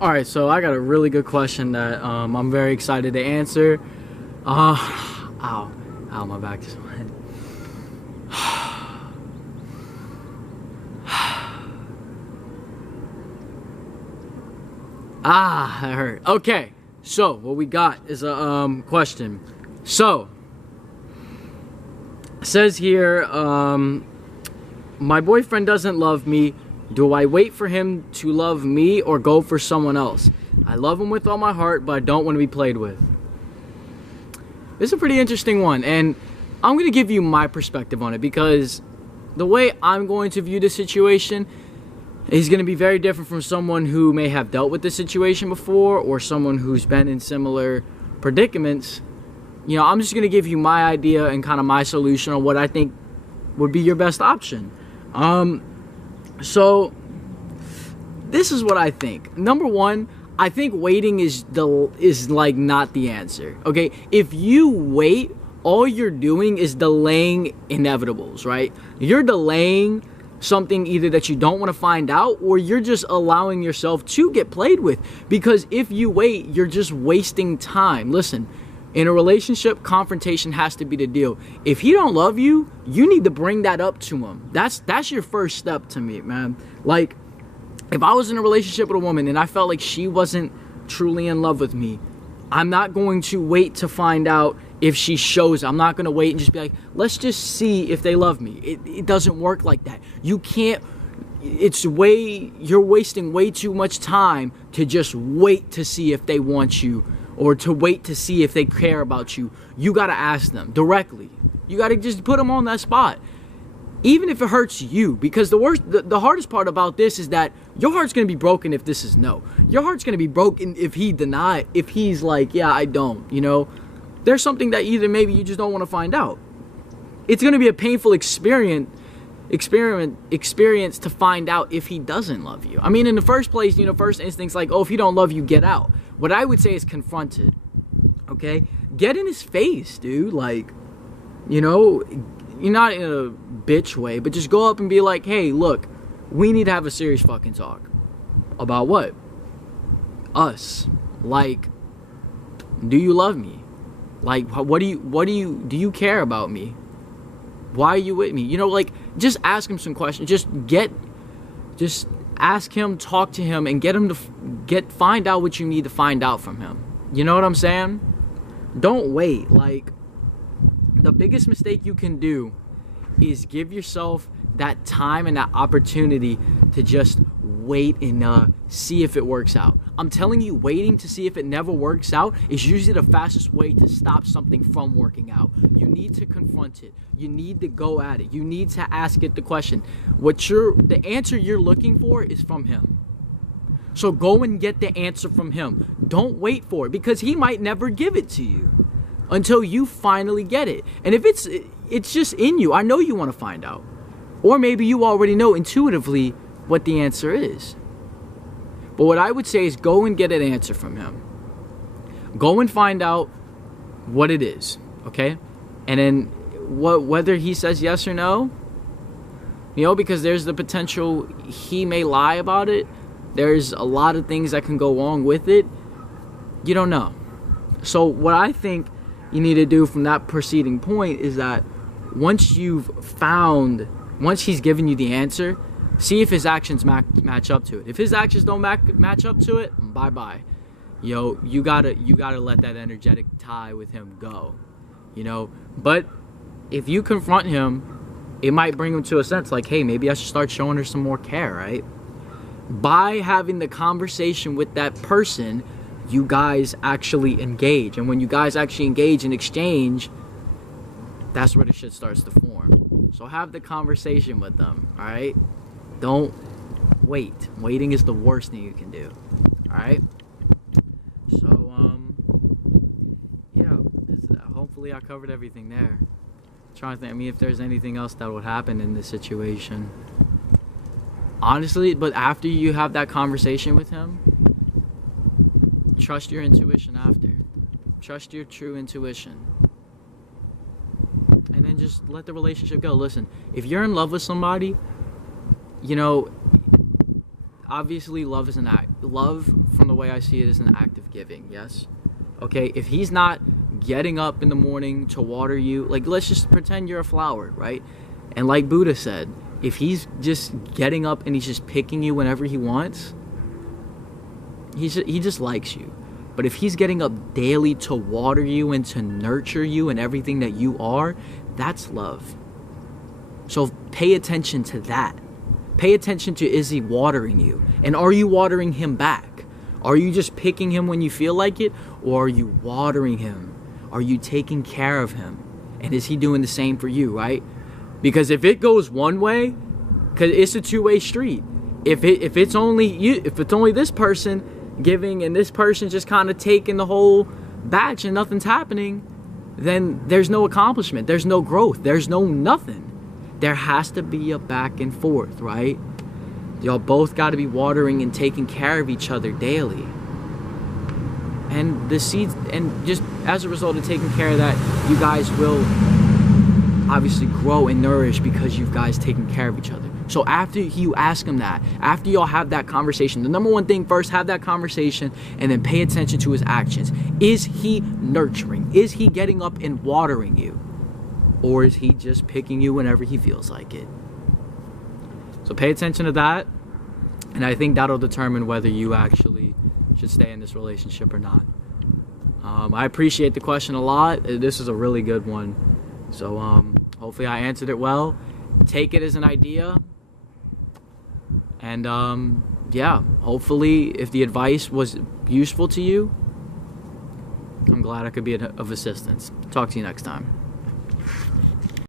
All right, so I got a really good question that I'm very excited to answer. Ow, my back just went. That hurt. Okay, so what we got is a question. So it says here, my boyfriend doesn't love me. Do I wait for him to love me or go for someone else? I love him with all my heart, but I don't want to be played with. This is a pretty interesting one, and I'm going to give you my perspective on it because the way I'm going to view the situation is going to be very different from someone who may have dealt with this situation before or someone who's been in similar predicaments. You know, I'm just going to give you my idea and kind of my solution on what I think would be your best option. So this is what I think. Number one, I think waiting is like not the answer. Okay, if you wait, all you're doing is delaying inevitables, right? You're delaying something either that you don't want to find out, or you're just allowing yourself to get played with. Because if you wait, you're just wasting time. Listen, in a relationship, confrontation has to be the deal. If he don't love you, you need to bring that up to him. That's your first step to me, man. Like, if I was in a relationship with a woman and I felt like she wasn't truly in love with me, I'm not going to wait to find out if she shows. I'm not going to wait and just be like, let's just see if they love me. It doesn't work like that. You can't. You're wasting way too much time to just wait to see if they want you or to wait to see if they care about you. You got to ask them directly. You got to just put them on that spot. Even if it hurts you, because the hardest part about this is that your heart's going to be broken if this is no. Your heart's going to be broken if he's like, yeah, I don't, you know. There's something that either maybe you just don't want to find out. It's going to be a painful experience to find out if he doesn't love you. I mean, in the first place, you know, first instinct's like, oh, if he don't love you, get out. What I would say is confront it, okay? Get in his face, dude. Like, you know, you're not in a bitch way, but just go up and be like, hey, look, we need to have a serious fucking talk. About what? Us. Like, do you love me? Like, do you care about me? Why are you with me? You know, like, just ask him some questions. Just ask him, talk to him, and get him to find out what you need to find out from him. You know what I'm saying? Don't wait. Like, the biggest mistake you can do is give yourself that time and that opportunity to just wait and see if it works out. I'm telling you, waiting to see if it never works out is usually the fastest way to stop something from working out. You need to confront it. You need to go at it. You need to ask it the question. The answer you're looking for is from him. So go and get the answer from him. Don't wait for it, because he might never give it to you until you finally get it. And if it's just in you, I know you want to find out. Or maybe you already know intuitively what the answer is. But what I would say is go and get an answer from him. Go and find out what it is, okay? And then whether he says yes or no, you know, because there's the potential he may lie about it. There's a lot of things that can go wrong with it. You don't know. So what I think you need to do from that preceding point is that once he's given you the answer, see if his actions match up to it. If his actions don't match up to it, bye-bye. Yo, you gotta let that energetic tie with him go, you know. But if you confront him, it might bring him to a sense like, hey, maybe I should start showing her some more care, right? By having the conversation with that person, you guys actually engage. And when you guys actually engage and exchange, that's where the shit starts to form. So have the conversation with them, all right? Don't wait. Waiting is the worst thing you can do, all right? So, yeah, hopefully I covered everything there. Trying to think, I mean, if there's anything else that would happen in this situation. Honestly, but after you have that conversation with him, trust your intuition after. Trust your true intuition. And then just let the relationship go. Listen, if you're in love with somebody, you know, obviously love is an act. Love, from the way I see it, is an act of giving. Yes. Okay. If he's not getting up in the morning to water you, like, let's just pretend you're a flower, right? And like Buddha said, if he's just getting up and he's just picking you whenever he wants, he just likes you. But if he's getting up daily to water you and to nurture you and everything that you are, that's love. So pay attention to that. Pay attention to, is he watering you? And are you watering him back? Are you just picking him when you feel like it? Or are you watering him? Are you taking care of him? And is he doing the same for you, right? Because if it goes one way, because it's a two-way street. If it's only you, if it's only this person giving and this person just kind of taking the whole batch and nothing's happening, then there's no accomplishment, there's no growth, there's no nothing. There has to be a back and forth, right? Y'all both got to be watering and taking care of each other daily. And the seeds, and just as a result of taking care of that, you guys will obviously grow and nourish because you guys taking care of each other. So after you ask him that, after y'all have that conversation, the number one thing first, have that conversation and then pay attention to his actions. Is he nurturing? Is he getting up and watering you? Or is he just picking you whenever he feels like it? So pay attention to that. And I think that'll determine whether you actually should stay in this relationship or not. I appreciate the question a lot. This is a really good one. So hopefully I answered it well. Take it as an idea. And yeah, hopefully if the advice was useful to you, I'm glad I could be of assistance. Talk to you next time.